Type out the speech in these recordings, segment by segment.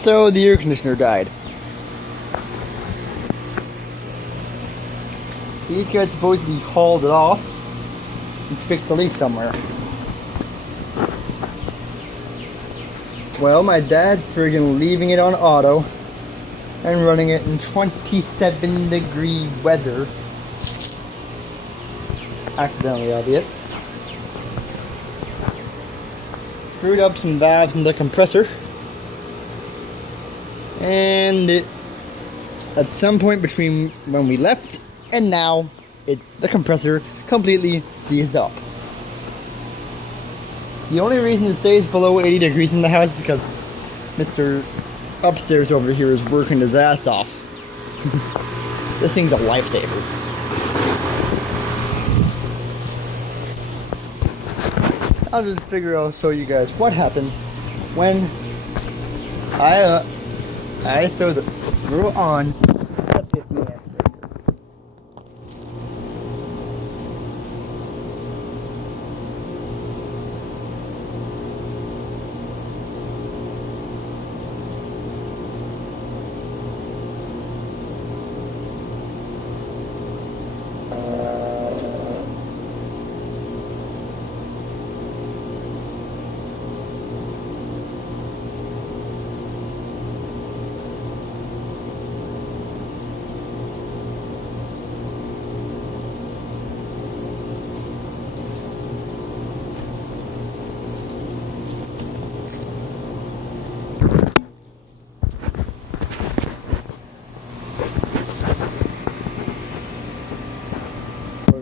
So the air conditioner died. These guys supposedly hauled it off and fixed the leak somewhere. Well, my dad friggin' leaving it on auto and running it in 27-degree weather. Accidentally, albeit. Screwed up some valves in the compressor. And at some point between when we left and now, the compressor completely seized up. The only reason it stays below 80 degrees in the house is because Mr. Upstairs over here is working his ass off. This thing's a lifesaver. I'll just figure I'll show you guys what happens when I throw it on the 50 amp.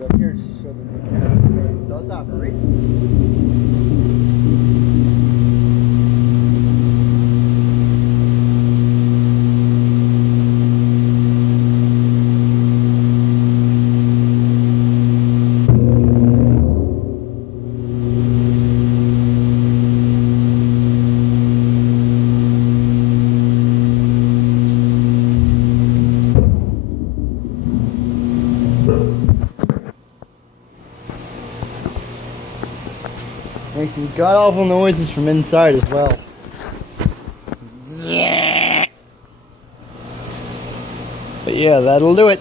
Up here so that it does operate. Makes some god-awful noises from inside as well. But yeah, that'll do it.